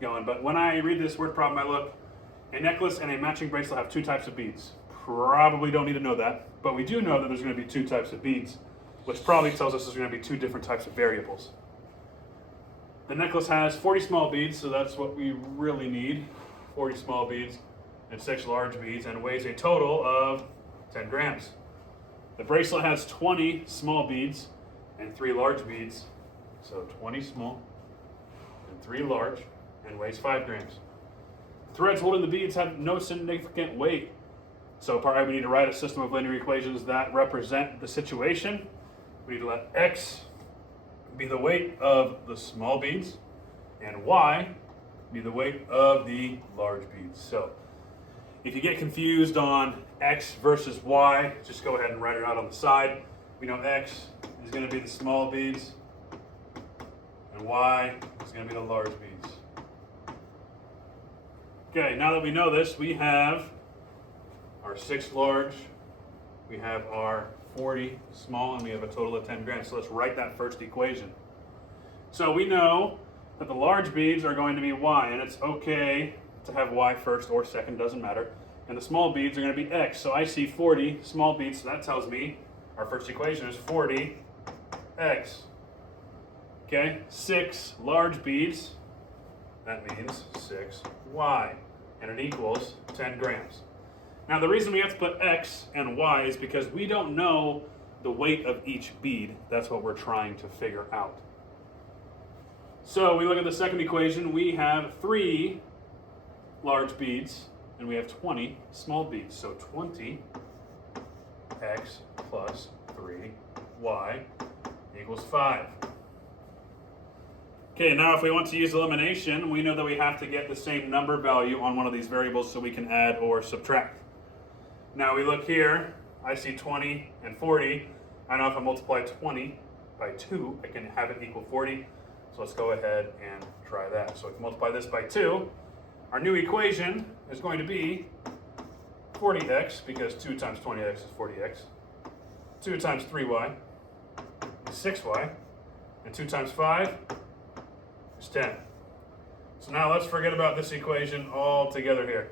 going, but when I read this word problem, I look, a necklace and a matching bracelet have two types of beads. Probably don't need to know that, but we do know that there's going to be two types of beads, which probably tells us there's going to be two different types of variables. The necklace has 40 small beads, so that's what we really need, 40 small beads and 6 large beads, and weighs a total of 10 grams. The bracelet has 20 small beads and 3 large beads, so 20 small and 3 large, and weighs 5 grams. The threads holding the beads have no significant weight. So part A, we need to write a system of linear equations that represent the situation. We need to let x be the weight of the small beads, and y be the weight of the large beads. So if you get confused on x versus y, just go ahead and write it out on the side. We know x is going to be the small beads, and y is going to be the large beads. Okay, now that we know this, we have our 6 large, we have our 40 small, and we have a total of 10 grams. So let's write that first equation. So we know that the large beads are going to be y, and it's okay to have y first or second, doesn't matter. And the small beads are going to be x. So I see 40 small beads, so that tells me our first equation is 40x. Okay, 6 large beads, that means 6y, and it equals 10 grams. Now the reason we have to put x and y is because we don't know the weight of each bead. That's what we're trying to figure out. So we look at the second equation, we have 3 large beads and we have 20 small beads. So 20x plus 3y equals 5. Okay, now if we want to use elimination, we know that we have to get the same number value on one of these variables so we can add or subtract. Now we look here, I see 20 and 40. I know if I multiply 20 by 2, I can have it equal 40. So let's go ahead and try that. So if we multiply this by 2, our new equation is going to be 40x, because 2 times 20x is 40x. 2 times 3y is 6y. And 2 times 5 is 10. So now let's forget about this equation altogether here.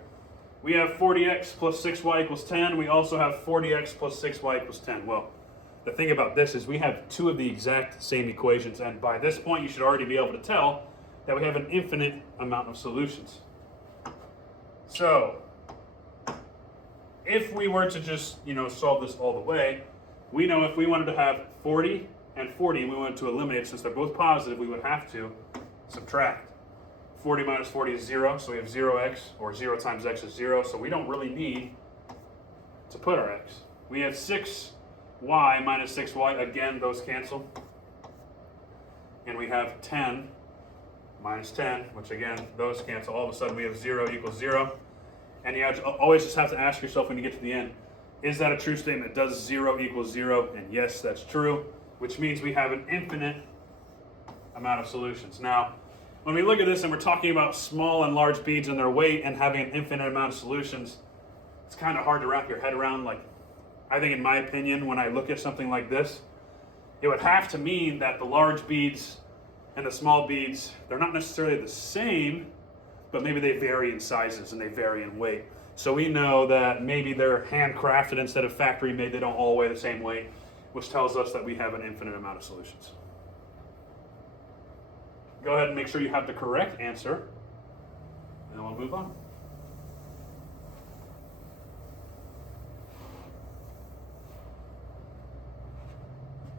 We have 40x plus 6y equals 10. We also have 40x plus 6y equals 10. Well, the thing about this is we have 2 of the exact same equations, and by this point you should already be able to tell that we have an infinite amount of solutions. So if we were to just, solve this all the way, we know if we wanted to have 40 and 40 and we wanted to eliminate, since they're both positive, we would have to subtract. 40 minus 40 is 0, so we have 0x, or 0 times x is 0, so we don't really need to put our x. We have 6y minus 6y, again, those cancel. And we have 10 minus 10, which again, those cancel. All of a sudden we have 0 equals 0. And you always just have to ask yourself when you get to the end, is that a true statement? Does 0 equal 0? And yes, that's true, which means we have an infinite amount of solutions. Now, when we look at this and we're talking about small and large beads and their weight and having an infinite amount of solutions, it's kind of hard to wrap your head around. I think in my opinion, when I look at something like this, it would have to mean that the large beads and the small beads, they're not necessarily the same, but maybe they vary in sizes and they vary in weight. So we know that maybe they're handcrafted instead of factory made. They don't all weigh the same weight, which tells us that we have an infinite amount of solutions. Go ahead and make sure you have the correct answer, and then we'll move on.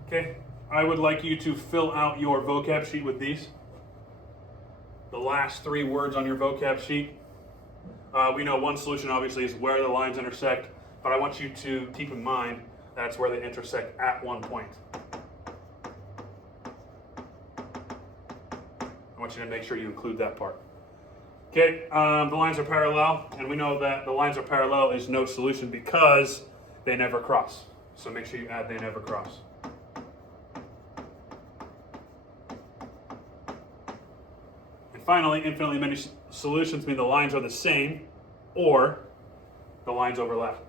Okay, I would like you to fill out your vocab sheet with these. The last 3 words on your vocab sheet. We know one solution obviously is where the lines intersect, but I want you to keep in mind that's where they intersect at one point. I want you to make sure you include that part. Okay, the lines are parallel, and we know that the lines are parallel is no solution because they never cross. So make sure you add they never cross. And finally, infinitely many solutions mean the lines are the same or the lines overlap.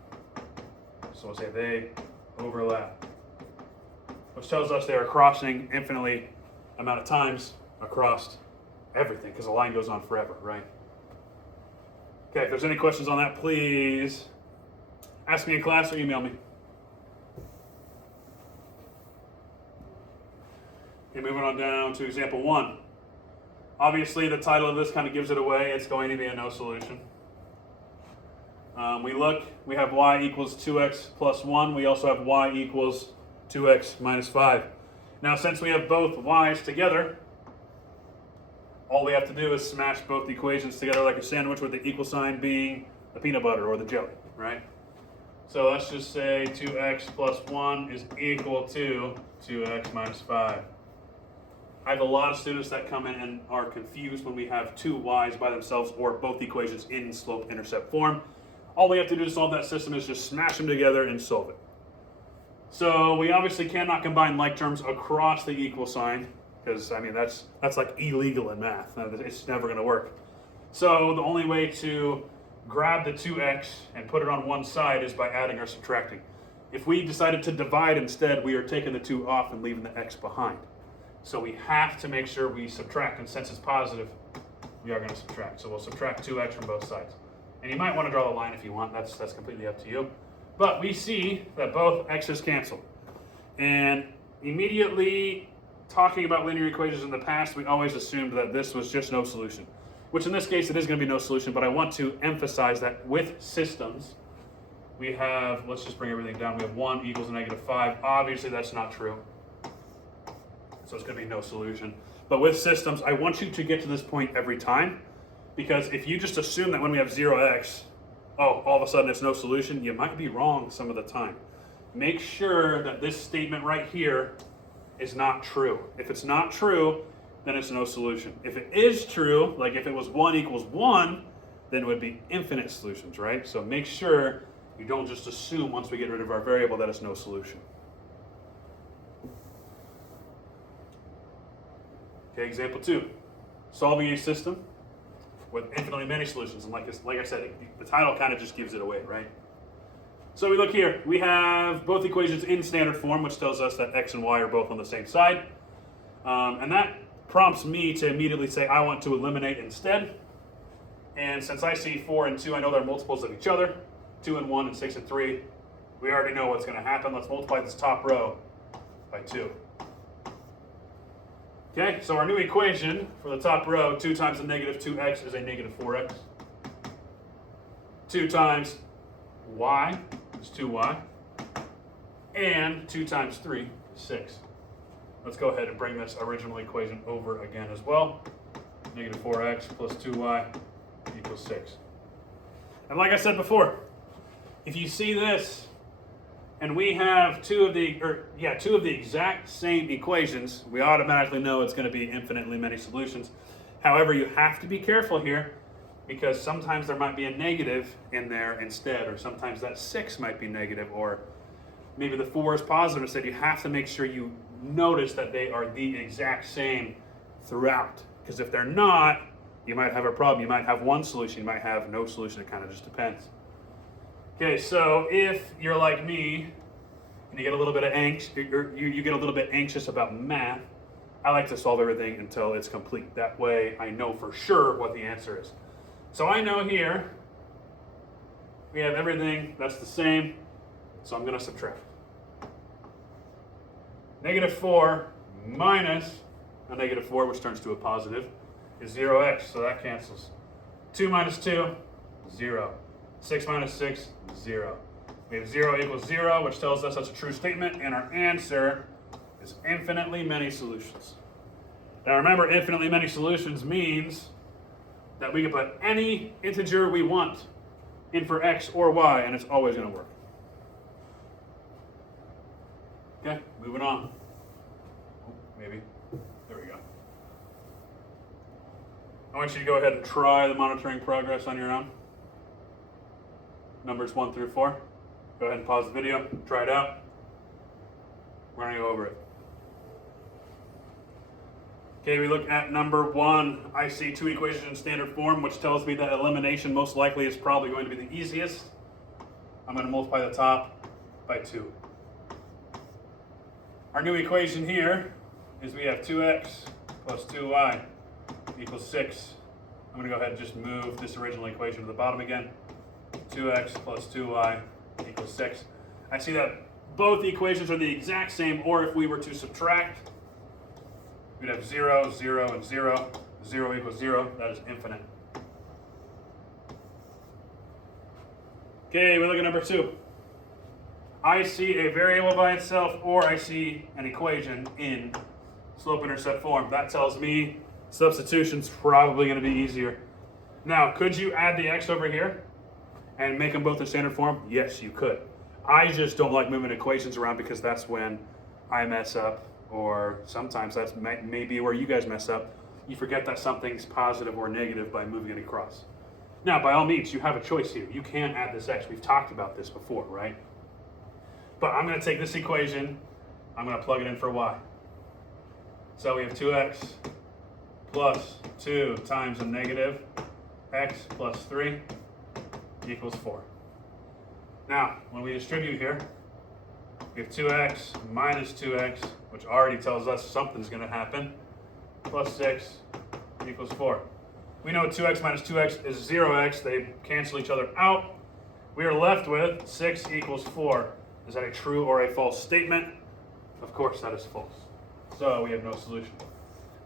So we'll say they overlap, which tells us they are crossing infinitely amount of times across everything because the line goes on forever, right? Okay, if there's any questions on that, please ask me in class or email me. Okay, moving on down to example 1. Obviously, the title of this kind of gives it away. It's going to be a no solution. We have y equals 2x plus 1. We also have y equals 2x minus 5. Now, since we have both y's together, all we have to do is smash both equations together like a sandwich, with the equal sign being the peanut butter or the jelly, right? So let's just say 2x plus 1 is equal to 2x minus 5. I have a lot of students that come in and are confused when we have two y's by themselves or both equations in slope-intercept form. All we have to do to solve that system is just smash them together and solve it. So we obviously cannot combine like terms across the equal sign, because I mean that's like illegal in math. It's never going to work. So the only way to grab the 2x and put it on one side is by adding or subtracting. If we decided to divide instead, we are taking the 2 off and leaving the x behind. So we have to make sure we subtract, and since it's positive, we are going to subtract. So we'll subtract 2x from both sides. And you might want to draw the line if you want. That's completely up to you. But we see that both x's cancel. And immediately talking about linear equations in the past, we always assumed that this was just no solution, which in this case it is going to be no solution, but I want to emphasize that with systems, we have, let's just bring everything down, we have 1 equals negative 5. Obviously that's not true, so it's going to be no solution. But with systems, I want you to get to this point every time, because if you just assume that when we have 0x, oh, all of a sudden it's no solution, you might be wrong some of the time. Make sure that this statement right here is not true. If it's not true, then it's no solution. If it is true, like if it was 1 equals 1, then it would be infinite solutions, right? So make sure you don't just assume once we get rid of our variable that it's no solution. Okay, example 2. Solving a system with infinitely many solutions. And like I said, the title kind of just gives it away, right? So we look here, we have both equations in standard form, which tells us that x and y are both on the same side. And that prompts me to immediately say I want to eliminate instead. And since I see 4 and 2, I know they're multiples of each other. 2 and 1 and 6 and 3. We already know what's going to happen. Let's multiply this top row by 2. Okay, so our new equation for the top row, 2 times the negative 2x is a negative 4x. 2 times y is 2y. And 2 times 3 is 6. Let's go ahead and bring this original equation over again as well. Negative 4x plus 2y equals 6. And like I said before, if you see this and we have two of the exact same equations, we automatically know it's going to be infinitely many solutions. However, you have to be careful here, because sometimes there might be a negative in there instead, or sometimes that 6 might be negative, or maybe the 4 is positive instead. You have to make sure you notice that they are the exact same throughout, because if they're not, you might have a problem. You might have one solution, you might have no solution. It kind of just depends. Okay, so if you're like me and you get a little bit of you get a little bit anxious about math, I like to solve everything until it's complete. That way I know for sure what the answer is. So I know here we have everything that's the same, so I'm going to subtract. Negative 4 minus a negative 4, which turns to a positive, is 0x, so that cancels. 2 minus 2, 0. 6 minus 6, 0. We have 0 equals 0, which tells us that's a true statement, and our answer is infinitely many solutions. Now remember, infinitely many solutions means that we can put any integer we want in for x or y, and it's always going to work. Okay, moving on. Maybe. There we go. I want you to go ahead and try the monitoring progress on your own. Numbers 1 through 4. Go ahead and pause the video, try it out. We're going to go over it. Okay, we look at number 1. I see 2 equations in standard form, which tells me that elimination most likely is probably going to be the easiest. I'm going to multiply the top by 2. Our new equation here is we have 2x plus 2y equals 6. I'm going to go ahead and just move this original equation to the bottom again. 2x plus 2y equals 6. I see that both equations are the exact same, or if we were to subtract, we'd have 0, 0, and 0. 0 equals 0. That is infinite. Okay, we look at number 2. I see a variable by itself, or I see an equation in slope-intercept form. That tells me substitution's probably going to be easier. Now, could you add the x over here and make them both in standard form? Yes, you could. I just don't like moving equations around because that's when I mess up, or sometimes that's maybe where you guys mess up. You forget that something's positive or negative by moving it across. Now, by all means, you have a choice here. You can add this x. We've talked about this before, right? But I'm going to take this equation, I'm going to plug it in for y. So we have 2x plus 2 times a negative x plus 3 equals 4. Now, when we distribute here, we have 2x minus 2x, which already tells us something's going to happen, plus 6 equals 4. We know 2x minus 2x is 0x. They cancel each other out. We are left with 6 equals 4. Is that a true or a false statement? Of course, that is false. So we have no solution.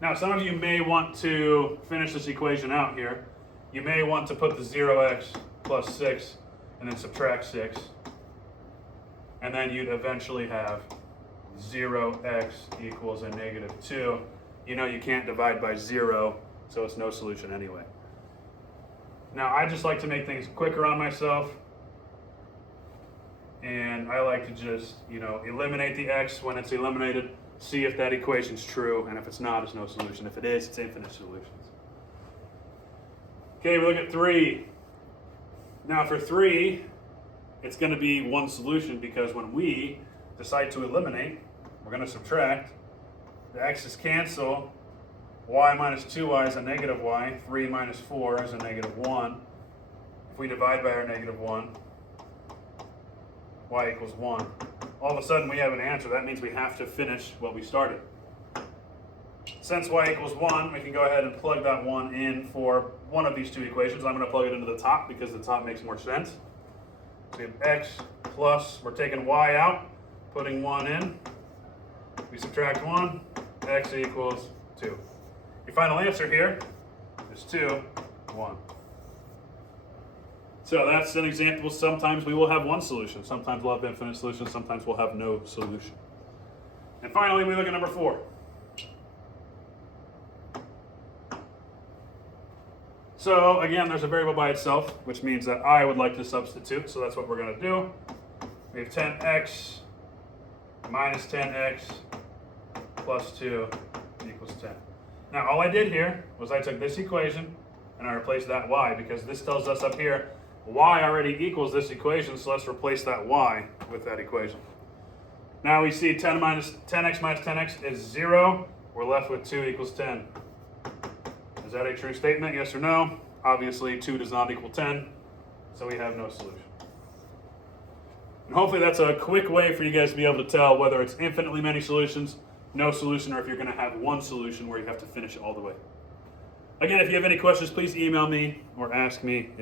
Now, some of you may want to finish this equation out here. You may want to put the 0x plus 6 and then subtract 6. And then you'd eventually have 0x equals a negative 2. You know you can't divide by 0, so it's no solution anyway. Now, I just like to make things quicker on myself. And I like to just, eliminate the x when it's eliminated, see if that equation's true, and if it's not, it's no solution. If it is, it's infinite solutions. Okay, we look at 3. Now for 3, it's going to be one solution because when we decide to eliminate, we're going to subtract. The x's cancel. Y minus 2y is a negative y. 3 minus 4 is a negative 1. If we divide by our negative 1, y equals 1. All of a sudden we have an answer. That means we have to finish what we started. Since y equals 1, we can go ahead and plug that 1 in for one of these two equations. I'm going to plug it into the top because the top makes more sense. So we have x plus, we're taking y out, putting 1 in. We subtract 1, x equals 2. Your final answer here is 2, 1. So that's an example. Sometimes we will have one solution. Sometimes we'll have infinite solutions. Sometimes we'll have no solution. And finally, we look at number 4. So again, there's a variable by itself, which means that I would like to substitute. So that's what we're going to do. We have 10x minus 10x plus 2 equals 10. Now, all I did here was I took this equation and I replaced that y because this tells us up here y already equals this equation, so let's replace that y with that equation. Now we see 10x minus 10x is 0. We're left with 2 equals 10. Is that a true statement, yes or no? Obviously, 2 does not equal 10, so we have no solution. And hopefully that's a quick way for you guys to be able to tell whether it's infinitely many solutions, no solution, or if you're going to have one solution where you have to finish it all the way. Again, if you have any questions, please email me or ask me.